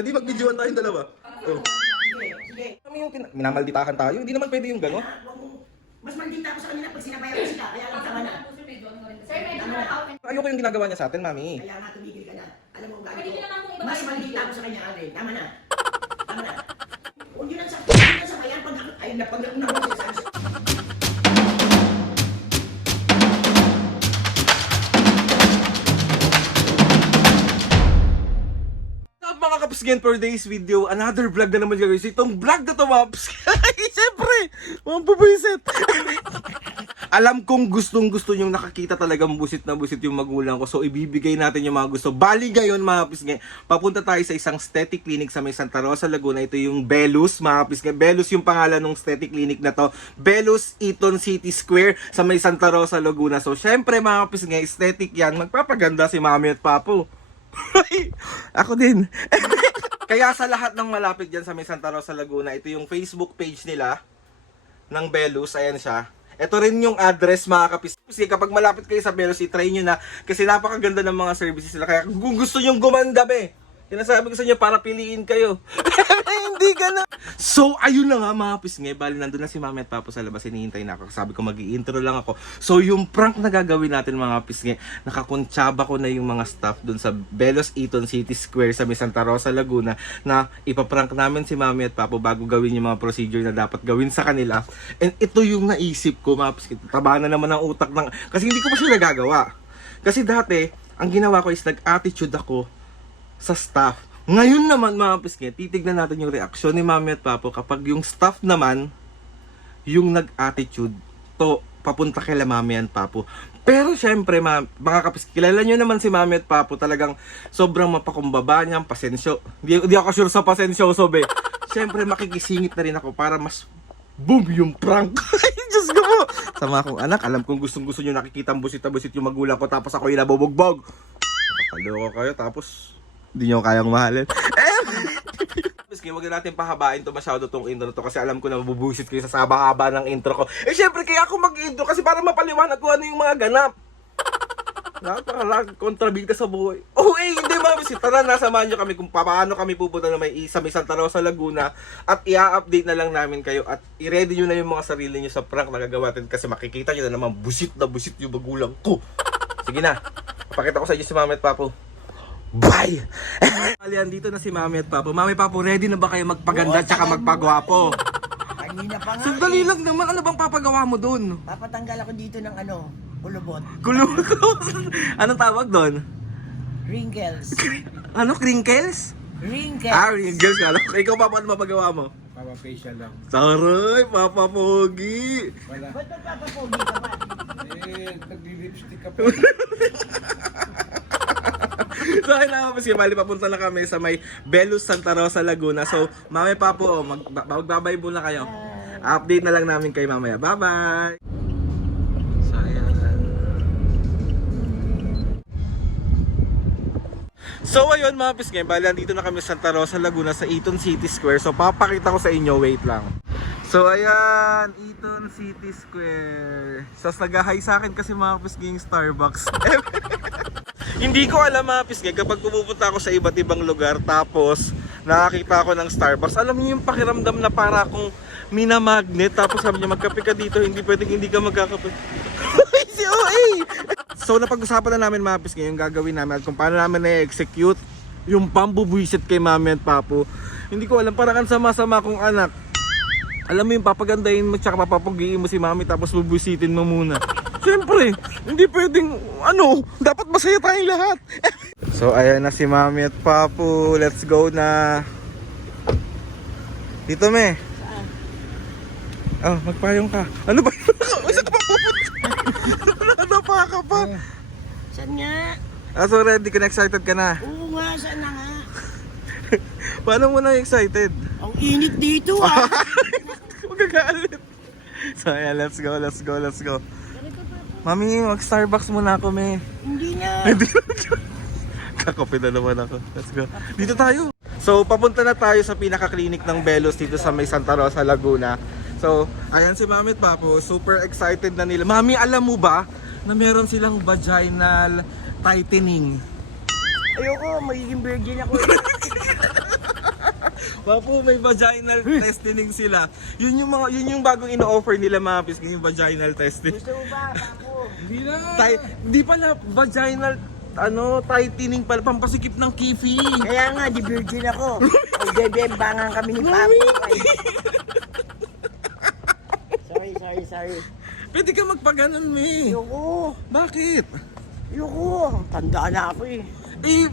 Di mag-videoan tayong dalawa. Oh. Sige. Kami yung minamalditahan tayo. Hindi naman pwede yung gano'n. Mas maldita ako sa kanila pag sinabayan ko sila. Kaya lang tama na. Ayoko yung ginagawa niya sa atin, mami. Kaya nga tumigil ka na. Alam mo ang galit ko. Mas maldita ako sa kanya, Alvin. Tama na. Tama na. Huwag yun ang sabayan pag ay napag Mga kaps, again for today's video, another vlog na naman gagawin. So itong vlog na to, maps, siyempre, mga bubisit. Alam kong gustong-gusto nyong nakakita talagang busit na busit yung magulang ko. So ibibigay natin yung mga gusto. Bali ngayon, mga kaps, papunta tayo sa isang aesthetic clinic sa may Santa Rosa, Laguna. Ito yung Belus, mga kaps. Belus yung pangalan ng aesthetic clinic na to. Belus Eton City Square sa may Santa Rosa, Laguna. So syempre, mga kaps, aesthetic yan. Magpapaganda si mami at papo. Ako din. Kaya sa lahat ng malapit dyan sa may Santa Rosa, Laguna, ito yung Facebook page nila ng Belus. Ayan siya. Ito rin yung address, mga kapis. Kasi kapag malapit kayo sa Belus, i-try nyo na. Kasi napakaganda ng mga services nila. Kaya kung gusto nyo gumanda, sinasabi ko sa inyo para piliin kayo. Hindi ka na. So, ayun na nga, mga pisngi. Bali, nandun na si mami at papo sa labas. Hinihintay na ako. Sabi ko, mag-i-intro lang ako. So, yung prank na gagawin natin, mga pisngi, nakakuntsaba ko na yung mga staff dun sa Belus Eton City Square sa may Santa Rosa, Laguna, na ipaprank namin si mami at papo bago gawin yung mga procedure na dapat gawin sa kanila. And ito yung naisip ko, mga pisngi. Taba na naman ang utak ng... Kasi hindi ko pa siya nagagawa. Kasi dati, ang ginawa ko is nag-attitude ako sa staff. Ngayon naman, mga pisngi, titignan natin yung reaksyon ni mami at papo kapag yung staff naman yung nag-attitude to papunta kay mami at papo. Pero syempre, mga kapisngi, kilala nyo naman si mami at papo, talagang sobrang mapakumbaba niya, pasensyo. Di ako sure sa pasensyo, sobe. Syempre, makikisingit na rin ako para mas boom yung prank. Diyos ko po. Sama akong anak, alam kong gustong-gusto nyo nakikita busit na busit yung magulang ko, tapos ako yung nabubugbog. Nakakaloka kayo, tapos hindi nyo kayang mahalin. Miski, wag na natin pahabain to masyado tong intro to kasi alam ko na mabubusit kayo sa saba-haba ng intro ko. Syempre, kaya ako mag-intro kasi para mapaliwanag ko ano yung mga ganap. Napaka-kontrabid ka sa buhay. Hindi mami, tara, nasamahan nyo kami kung paano kami pupunta na may Santa Rosa, Laguna at i-update na lang namin kayo at i-ready nyo na yung mga sarili nyo sa prank na gagawa natin kasi makikita nyo na naman busit na busit yung magulang ko. Sige na, papakita ko sa inyo si mami at papo. Bye! Alian, dito na si mami at papo. Mami, papo, ready na ba kayo magpaganda tsaka magpagwapo? Kanina pa nga. Sandali lang naman, ano bang papagawa mo dun? Papatanggal ako dito ng kulubot. Kulubot? Anong tawag doon? Wrinkles. Ano, crinkles? Wrinkles. Wrinkles ka lang. Ikaw, papa, ano mapagawa mo? Papa facial lang. Saray, Papa Pogi! Wala. Ba't magpapapogi ka pa? Nagli-lipstick ka pa. So ayun na, kasi bali papunta na kami sa may Belus Santa Rosa, Laguna. So mami papo, magbabay muna kayo. Update na lang namin kay mamaya. Bye-bye! So ayan. So ayun, mga pisngay, bali nandito na kami sa Santa Rosa, Laguna sa Eton City Square. So papakita ko sa inyo, wait lang. So ayan, Eton City Square. So nag-hi sa akin kasi mga pisngay yung Starbucks. Hindi ko alam, mga pisngay, kapag pumupunta ako sa iba't ibang lugar tapos nakakita ako ng Starbucks, alam niyo yung pakiramdam na para akong minamagnet. Tapos sabi niya, magkape ka dito, hindi pwedeng hindi ka magkakape. Si OA! So napag-usapan na namin, mga pisngay, yung gagawin namin at kung paano namin na-execute yung pambubuisit kay mami at papo. Hindi ko alam, parang ang sama-sama kong anak. Alam mo yung papagandahin mo tsaka papapugiin mo si mami tapos bubusitin mo muna. Siyempre, hindi pwedeng, dapat masaya tayong lahat. So, ayan na si mami at papo. Let's go na. Dito, me. Magpayong ka. Ano ba yun? Saan ka pa pupunta? Nadapa ka pa. Saan nga? So ready ka na? Excited ka na? Oo nga, saan na nga? Paano mo na excited? Ang init dito Magkakaalit. So, ayan, let's go. Mami, mag-Starbucks muna ako, me. Hindi na. Kakape na naman ako. Let's go. Dito tayo. So, papunta na tayo sa pinaka-clinic ng Belus dito sa may Santa Rosa, Laguna. So, ayan si Mami at Papo. Super excited na nila. Mami, alam mo ba na meron silang vaginal tightening? Ayoko, magiging virgin ako. Papo, may vaginal testing sila. Yun yung bagong ino-offer nila mga pis, yung vaginal testing. Gusto mo ba, Papo? Hindi na. Di pala vaginal tightening pala, pampasikip ng kifi. Kaya nga, di virgin ako. Magbebembangan kami ni Papo. Sorry. Pwede ka magpaganon, me. Ayoko. Bakit? Ayoko. Tanda na ako eh.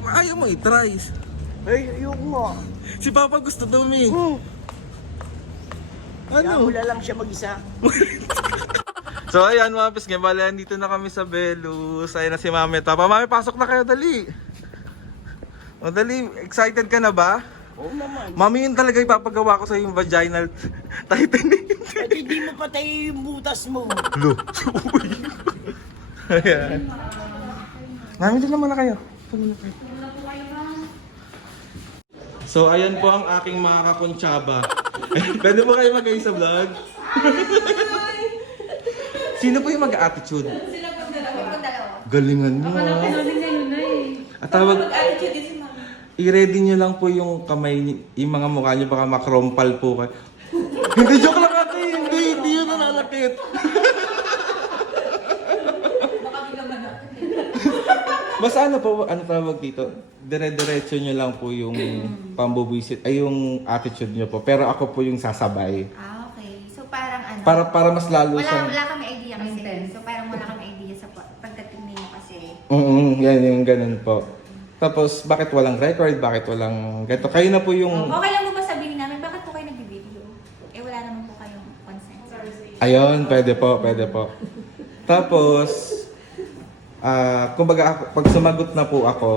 Ayaw mo i-try. Ayoko nga. Si Papa gusto daw, me. Kaya Ano? wala lang siya mag-isa. So ayan mga pis, bala, dito na kami sa Belus. Ayan na si Mami at Papa. Mami, pasok na kayo, dali. O dali, excited ka na ba? Oo naman. Mami, yun talaga ipapagawa ko sa yung vaginal tightening. At hindi mo patay yung butas mo. Lo. Ayan. Mami, doon naman na kayo. So ayan po ang aking mga kakuntsaba. Pwede po kayo mag-ayos sa vlog? Sino po yung mag-attitude? Sila po dalawa. Galingan nyo ah. At tawag, Mag-attitude din si mama. i-ready nyo lang po yung kamay, yung mga mukha nyo, baka makrompal po kayo. Hindi, joke lang ate. Hindi yun nananakit. Baka biglang manakit. Basta ano po, ano tawag dito? Dire-diretso nyo lang po yung pambubuisit, ay yung attitude nyo po. Pero ako po yung sasabay. Ah, okay. So parang ano? Para mas lalo siyang... Wala kami idea kasi. So parang wala kami idea sa pagdating ninyo kasi. Yan yung ganun po. Tapos, bakit walang record? Bakit walang ganito? Kayo na po yung... Okay lang mo ba sabihin namin, bakit po kayo nag-video? Eh wala naman po kayong consent. Ayun, pwede po. Tapos, kumbaga, pag sumagot na po ako,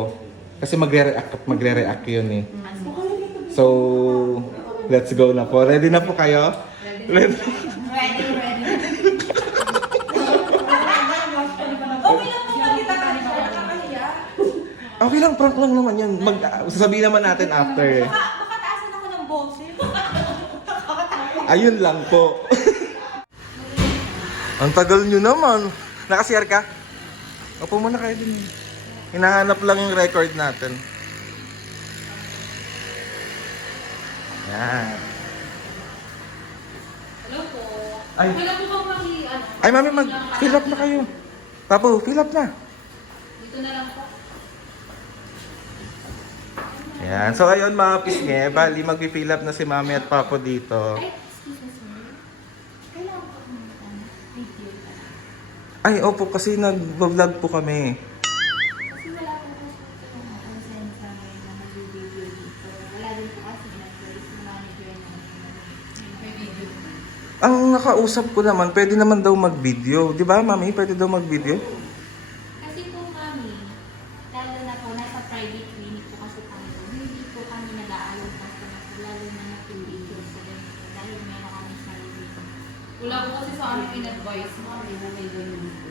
kasi magre-react yun eh. So, let's go na po. Ready na po kayo? Ready. Ready. Okay lang po makita ka siya, nakakahiya. Okay lang, prank lang naman yun. Sasabihin naman natin after. Baka taasan ako ng boses. Ayun lang po. Ang tagal nyo naman. Nakasiyar ka? Opo muna kayo din. Hinahanap lang yung record natin. Yan. Hello po. Ay. Wala po bang Ay, mami, mag-fill up na kayo. Papo, fill up na. Dito na lang po. Yan. So, ayun mga pisnge. Bali, mag-fill up na si mami at papo dito. Ay, excuse me sir. Kailangan po kung video ka. Ay, opo, kasi nag-vlog po kami. Kasi wala po kasi yung consent sa amin na mag-video dito. Wala din po kasi nag-voice yung manager na may video. Ang nakausap ko naman, pwede naman daw mag-video. Di ba, mami? Pwede daw mag-video? Kasi po kami, lalo na po nasa private clinic po kasi kami, hindi po kami nag-aalok kasi lalo na nag-video sa ganito. Dahil meron kami sarili. Wala po kasi sa amin in-advise mo na may ganun po.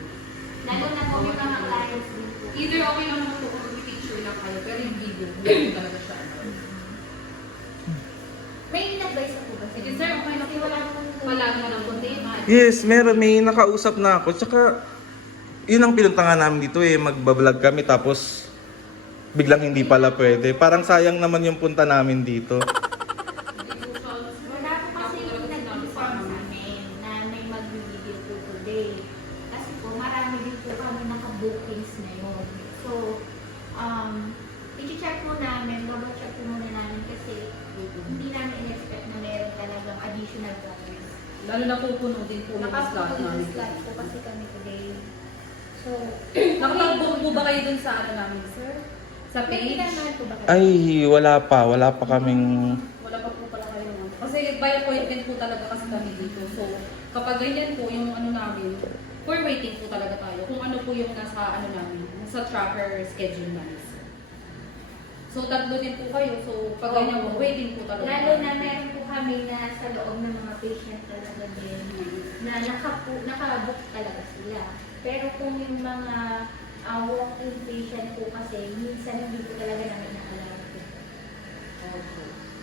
Lalo na po may mga clients din po. Either okay lang naman po kung mag-picture lang kayo, pero yung video, hindi talaga siya. May in-advise na po ba? Sige sir, okay lang po. Wala naman ang problema. Yes, meron. May nakausap na ako. Tsaka, yun ang pinunta nga namin dito eh. Magbablog kami tapos biglang hindi pala pwede. Parang sayang naman yung punta namin dito. Wala po kasi yung nag-inform sa amin na may mag-video po today. Kasi po marami din po kami naka-bookings ngayon. So, i-check po namin, double check po muna namin kasi hindi namin in-expect na meron talagang additional doctors. Lalo na pupuno din po yung slot Nakapuno namin. yung slot po kasi kami today. So, Nakapag-book po ba kayo dun sa ano namin sir? Sa may page? pinanahan po ba kayo? Ay, wala pa kaming... Wala pa po pala kayo naman. Kasi by appointment po talaga kasi kami dito. So, kapag ganyan po yung ano namin, for waiting po talaga tayo. Kung ano po yung nasa ano namin, nasa tracker schedule namin. So, tatlo din po kayo. So, pag ganyan po, waiting po talaga. Lalo na meron po kami na sa loob ng mga patient talaga din na nakabook talaga sila. Pero kung yung mga walk-in patient po kasi, minsan hindi po talaga namin naalam po.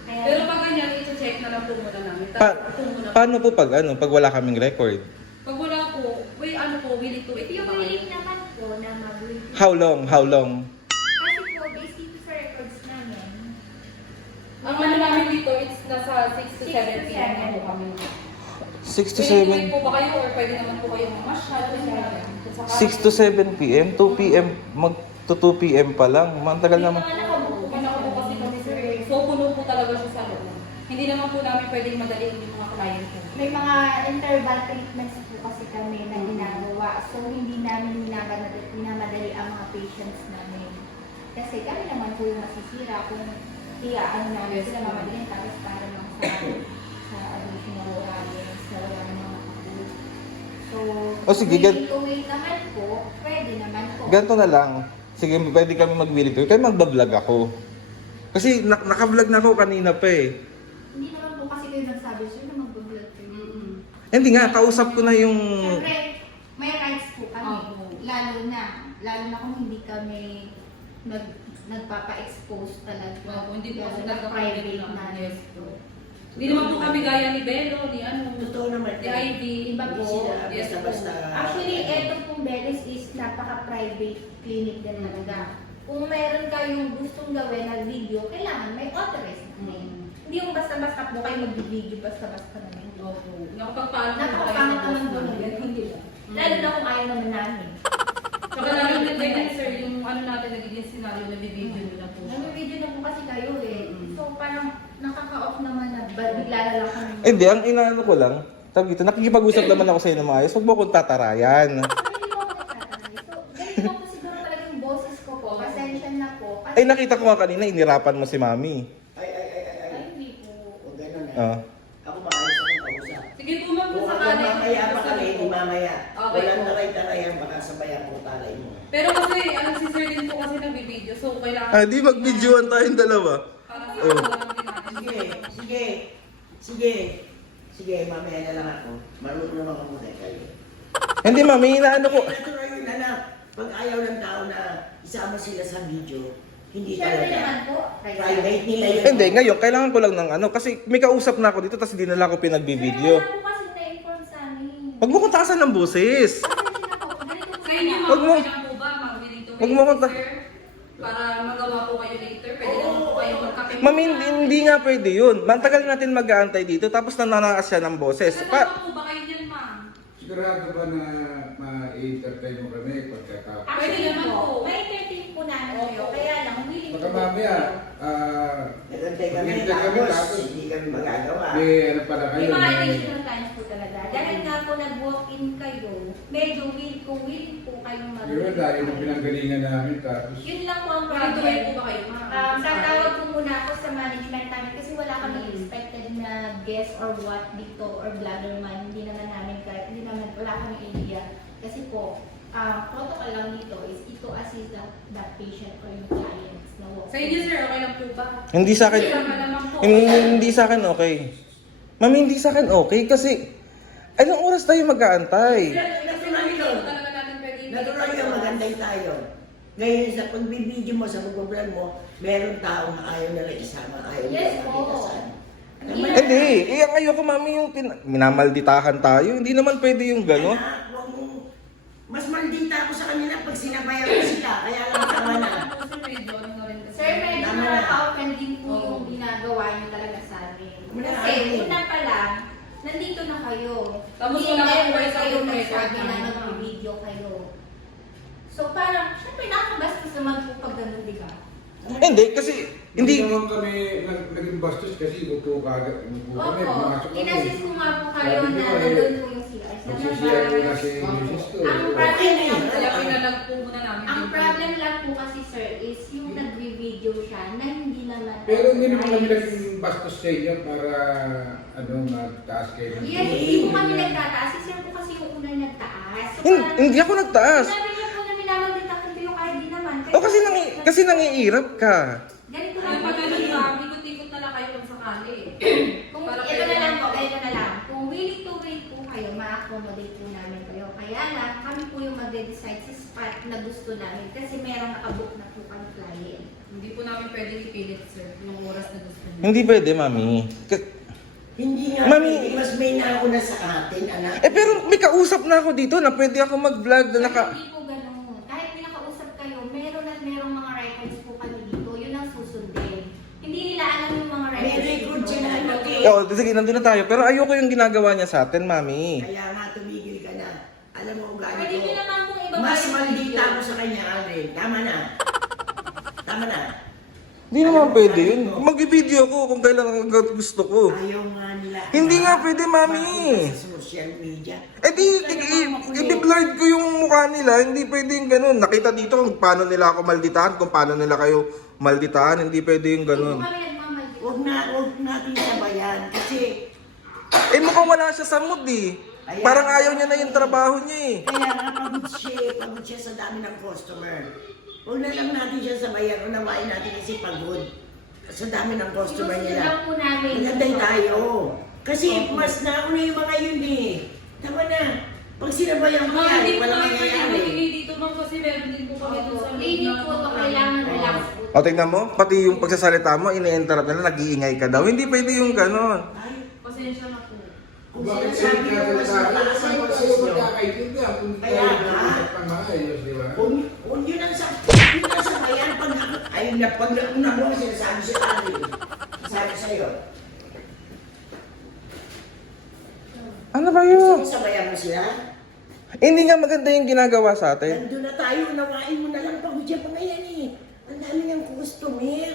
Kaya, Pero pag ganyan, i-check na lang po muna namin. Po muna. Paano po pag wala kaming record? Pag wala po, willing to wait yung pa kayo. willing naman po na mag-wait. How long? Kasi po, based dito sa records namin, Ang ano namin dito, it's nasa 6 to 7 p.m. na po kami. 6 to Pwede 7. po ba kayo or pwede naman po kayo mamasyal? 6 to 7 p.m. 2 p.m. Mag to 2 p.m. pa lang. Mantagal naman. Nakabuko kasi kami sir. So puno po talaga siya sa loob. Hindi naman po namin pwedeng madaliin yung mga client po. May mga interval treatments po kasi kami na ginagawa. So, hindi namin minamadali ang mga patients namin. Kasi kami naman po yung masisira kung ano namin sila mamadalin tapos para lang sa additional oranges, sa wala namang makapulot. So, O, sige, tuwing naman po, pwede naman po. Ganito na lang. Sige, pwede kami mag-willing to. Kaya magbablog ako. Kasi naka-vlog na ako kanina pa eh. Hindi naman po kasi kayo nagsabi, sir, na mag-vlog kayo. Hindi nga, kausap ko na yung... Siyempre, may rights po kami. Lalo na kung hindi kami nagpapa-expose talaga. Hindi po kasi Lalo na nagka-private private lang. na. Yes po. Hindi naman po kami gaya ni Belo, ni ano. Totoo naman. Ni Ivy. Iba po. Sila, Yes, basta-basta. Actually, eto pong Belis is napaka-private clinic din talaga. Kung meron kayong gustong gawin na video, kailangan may authorized name. Hindi yung basta-basta po kayo mag-video, basta-basta na lang. Opo. Nakapagpaano Nakakapangat naman doon. Hindi lang. Lalo na kung ayaw naman namin. Saka namin din sir, yung ano natin nagiging scenario na bibidyo nila po. Nag-video na po kasi kayo eh. So parang nakaka-off naman na bigla na lang kami. Hindi, ang inaano ko lang, tawag dito, nakikipag-usap naman ako sa'yo ng maayos. Huwag mo akong tatarayan. So, ganito po siguro talaga yung boses ko po. Pasensya na po. Kasi, Ay, nakita ko nga kanina, inirapan mo si Mami. Ay. Ay, hindi po. Huwag ganun na. Ah. Ako maayos akong kausap. Sige po ma'am, Kung sa ako kanay. mamaya pa kami, hindi mamaya. Okay Walang po. taray-tarayan, baka sabayan ko talay mo. Pero kasi, ano si sir din po kasi nagbibideo, so kailangan... Ah, di mag-videoan tayong dalawa. Parang Oh. Sige, mamaya na lang ako. Marunong naman ako muna kayo. Hindi, Mami, inaano ko. Natural yun, anak. Pag ayaw ng tao na isama sila sa video, hindi Siyempre naman talaga. po. Private nila yun. Hindi, ngayon, kailangan ko lang ng ano. Kasi may kausap na ako dito, tapos hindi nila ako pinagbibideo. Wala po kasi na-inform sa amin. Huwag mo kong taasan ng boses. Pasensya na po. Ganito po. Sa inyo Wag mo. ma'am, kailangan po ba mag-willing to Wag mo wait, konta- sir? Para magawa po kayo later, pwede naman po kayo magkape. Mami, hindi nga pwede yun. Mantagal natin mag-aantay dito, tapos nananaas siya ng boses. Kasama po ba kayo dyan ma'am? Sigurado ba na ma-entertain mo kami pagkatapos? Pwede Actually naman po, po. may 13 po namin kayo. Kaya lang, willing Baka mamaya, Nagantay kami, maghintay kami, tapos tapos hindi kami magagawa. may ano pala May kayo. mga may- additional times po talaga. Dahil nga po nag-walk-in kayo, medyo willing po kayong Yun, dahil yung pinanggalingan namin, tapos Yun lang po ang Pwede tuloy po problem. ba kayo ma'am? Tatawag po muna ako sa management namin kasi wala kami expected na guest or what dito or vlogger man. Hindi naman wala kami idea. Kasi po, protocol lang dito is to assist the patient or yung clients na walk. Sa inyo sir, okay lang po ba? Hindi sa akin, Kasi naman po. hindi sa akin okay. Mami, hindi sa akin okay kasi anong oras tayo mag-aantay? Natural yun. Talaga natin pwede Natural yun, magantay tayo. Ngayon sa pagbibideo mo, sa pag-vlog mo, meron taong ayaw nila isama, ayaw nila Yes po. makita saan. Hindi, ang ayoko Mami yung minamalditahan tayo. Hindi naman pwede yung gano'n. Anak, huwag mo- mas maldita ako sa kanila pag sinabayan ko sila, kaya lang tama na. Sir, medyo Tama na. nakaka-open din po yung ginagawa niyo talaga sa amin. Wala Kasi kami. una pa lang, nandito na kayo. Tapos Hindi wala kang ever voice kayo over nagsabi record na namin. nag-video kayo. So parang, syempre nakakabastos naman po pag ganun, di ba? Hindi, kasi hindi hindi. naman kami naging bastos kasi upo kami, Opo, pumasok kami. inassist ko nga po kayo Sabi na ko, nandun po yung CR. Magsisiyar ko na si Mrs. ko. Ang Okay problem na lang yun. Kaya po, pinalag po muna namin. ang problem lang po kasi sir is yung nag-video siya na hindi naman Pero hindi naman kami ayos. naging bastos sa inyo para magtaas kayo ng Yes, hindi po kami nagtataas. Si sir po kasi yung unang nagtaas. So, parang- Hindi ako nagtaas. Sabi niya po na minamagditakan kayo kahit di naman. O kasi nangiirap ka. Ganito Ay, lang po. pag ano ba, ikot-ikot na lang kayo kung sakali. Kung Para ito pwede na lang po, naman. ganito na lang. Kung willing to wait po kayo, ma-accommodate po namin kayo. Kaya lang, kami po yung magde-decide sa spot na gusto namin kasi merong nakabook na po kami client. Hindi po namin pwede ipilit, sir, yung oras na gusto niyo. Hindi pwede, Mami. Hindi nga, Mami. pwede, mas may nauna sa atin, anak. Pero may kausap na ako dito na pwede ako mag-vlog na naka... Hindi po ganun. Kahit pinakausap kayo, meron at merong mga records po kami dito. Yun ang susundin. Hindi nila alam yung mga May records record dito. sila, Oh, sige, nandun na tayo. Pero ayoko yung ginagawa niya sa atin, mami. Kaya nga tumigil ka na. Alam mo, ugali Pwede ko. niyo naman pong ibaba Mas yung maldita video. mo sa kanya, Alden. Tama na. Tama na. Hindi naman pwede yun. Mag-video ko kung kailan gusto ko. Ayaw nga nila. Hindi nga pwede, mami. Makita sa social media. Eh i-blurred ko yung mukha nila. Hindi pwede yung ganun. Nakita dito kung paano nila ako malditahan, kung paano nila kayo malditahan. Hindi pwede yung ganun. Huwag natin sabayan. Kasi, Eh mukhang wala siya sa mood eh. Parang ayaw niya na yung trabaho niya eh. kaya nga pagod siya sa dami ng customer. Huwag na lang natin siya sabayan. Unawain natin kasi pagod. Sa dami ng customer Gusto nila. lang po namin. Magantay tayo. Kasi mas nauna yung mga yun eh. Tama na. Pag sinabayan mo yan, walang mangyayari. dito ma'am kasi meron din po kami dun sa Clinic po ito, kailangan relax po. O tingnan mo, pati yung pagsasalita mo, ini-interrupt nila, nag-iingay ka daw. Hindi pwede yung ganon. Ay, Pasensya na po. kung Bakit sinasabi mo mas mataas ang boses tayo nyo. magkakaintindihan kung hindi Kaya tayo nga. nag-usap ng maayos, di ba? Kung yun ang sabayan, pag nauna mo, sinasabi siya tayo. Sabi sa'yo. Ano ba yun? Sabayan mo sila. Hindi nga maganda yung ginagawa sa atin. Nandun na tayo, unawain mo na lang pagod siya pa ngayon eh. Ang dami niyang customer.